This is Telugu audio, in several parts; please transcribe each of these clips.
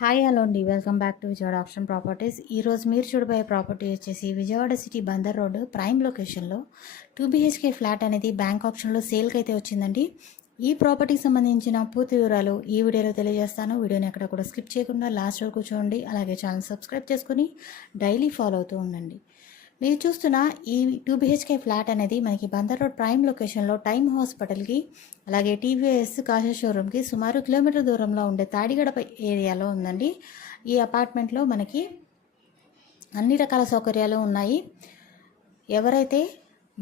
హాయ్ హలో అండి, welcome back to Vijayawada option properties. ఈరోజు మీరు చూడబోయే ప్రాపర్టీ వచ్చేసి Vijayawada city Bandar road prime లొకేషన్లో 2 BHK ఫ్లాట్ అనేది బ్యాంక్ ఆప్షన్లో సేల్కి అయితే వచ్చిందండి. ఈ ప్రాపర్టీకి సంబంధించిన పూర్తి వివరాలు ఈ వీడియోలో తెలియజేస్తాను. వీడియోని ఎక్కడ కూడా స్కిప్ చేయకుండా లాస్ట్ వరకు చూడండి. అలాగే ఛానల్ సబ్స్క్రైబ్ చేసుకుని డైలీ ఫాలో అవుతూ ఉండండి. మీరు చూస్తున్న ఈ 2 BHK ఫ్లాట్ అనేది మనకి బందర్ రోడ్ ప్రైమ్ లొకేషన్లో టైమ్ హాస్పిటల్కి అలాగే TVS కాషా షోరూమ్కి సుమారు కిలోమీటర్ దూరంలో ఉండే తాడిగడప ఏరియాలో ఉందండి. ఈ అపార్ట్మెంట్లో మనకి అన్ని రకాల సౌకర్యాలు ఉన్నాయి. ఎవరైతే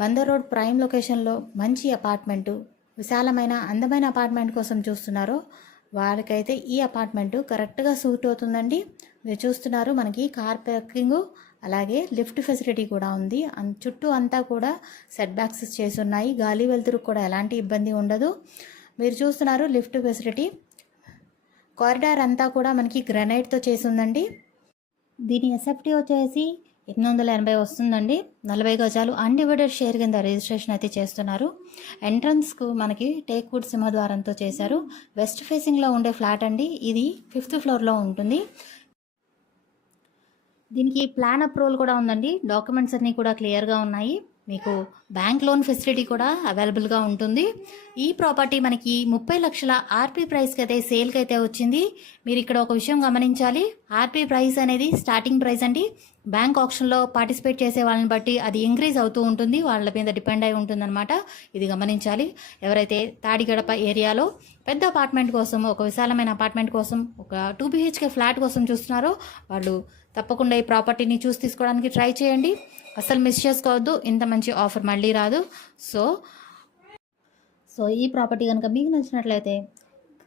బందర్ రోడ్ ప్రైమ్ లొకేషన్లో మంచి అపార్ట్మెంటు, విశాలమైన అందమైన అపార్ట్మెంట్ కోసం చూస్తున్నారో వారికైతే ఈ అపార్ట్మెంటు కరెక్ట్గా సూట్ అవుతుందండి. మీరు చూస్తున్నారు మనకి కార్ పార్కింగ్ అలాగే లిఫ్ట్ ఫెసిలిటీ కూడా ఉంది. చుట్టూ అంతా కూడా సెట్ బ్యాక్స్ చేసి ఉన్నాయి. గాలి వెలుతురు కూడా ఎలాంటి ఇబ్బంది ఉండదు. మీరు చూస్తున్నారు లిఫ్ట్ ఫెసిలిటీ. కారిడార్ అంతా కూడా మనకి గ్రనైట్తో చేసి ఉందండి. దీని SFT వచ్చేసి 880 వస్తుందండి. 40 గజాలు అన్డివైడెడ్ షేర్ కింద రిజిస్ట్రేషన్ అయితే చేస్తున్నారు. ఎంట్రన్స్కు మనకి టేక్ వుడ్ సింహద్వారంతో చేశారు. వెస్ట్ ఫేసింగ్లో ఉండే ఫ్లాట్ అండి. ఇది 5th ఫ్లోర్లో ఉంటుంది. దీనికి ప్లాన్ అప్రూవల్ కూడా ఉందండి. డాక్యుమెంట్స్ అన్నీ కూడా క్లియర్గా ఉన్నాయి. మీకు బ్యాంక్ లోన్ ఫెసిలిటీ కూడా అవైలబుల్గా ఉంటుంది. ఈ ప్రాపర్టీ మనకి 30 లక్షల RP ప్రైస్కి అయితే సేల్కి అయితే వచ్చింది. మీరు ఇక్కడ ఒక విషయం గమనించాలి. RP ప్రైస్ అనేది స్టార్టింగ్ ప్రైస్ అండి. బ్యాంక్ ఆప్షన్లో పార్టిసిపేట్ చేసే వాళ్ళని బట్టి అది ఇంక్రీజ్ అవుతూ ఉంటుంది. వాళ్ళ మీద డిపెండ్ అయి ఉంటుందన్నమాట. ఇది గమనించాలి. ఎవరైతే తాడిగడప ఏరియాలో పెద్ద అపార్ట్మెంట్ కోసం, ఒక విశాలమైన అపార్ట్మెంట్ కోసం, ఒక 2 BHK ఫ్లాట్ కోసం చూస్తున్నారో వాళ్ళు తప్పకుండా ఈ ప్రాపర్టీని చూసి తీసుకోవడానికి ట్రై చేయండి. అసలు మిస్ చేసుకోవద్దు. ఇంత మంచి ఆఫర్ మళ్ళీ రాదు. సో ఈ ప్రాపర్టీ కనుక మీకు నచ్చినట్లయితే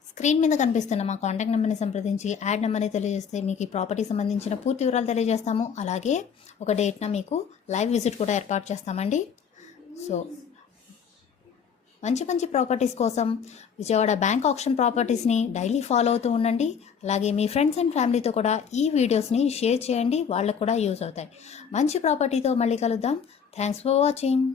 స్క్రీన్ మీద కనిపిస్తున్న మా కాంటాక్ట్ నెంబర్ని సంప్రదించి యాడ్ నెంబర్ని తెలియజేస్తే మీకు ఈ ప్రాపర్టీకి సంబంధించిన పూర్తి వివరాలు తెలియజేస్తాము. అలాగే ఒక డేట్న మీకు లైవ్ విజిట్ కూడా ఏర్పాటు చేస్తామండి. సో మంచి మంచి ప్రాపర్టీస్ కోసం విజయవాడ బ్యాంక్ ఆప్షన్ ప్రాపర్టీస్ని డైలీ ఫాలో అవుతూ ఉండండి. అలాగే మీ ఫ్రెండ్స్ అండ్ ఫ్యామిలీతో కూడా ఈ వీడియోస్ని షేర్ చేయండి. వాళ్ళకు కూడా యూజ్ అవుతాయి. మంచి ప్రాపర్టీతో మళ్ళీ కలుద్దాం. Thanks for watching.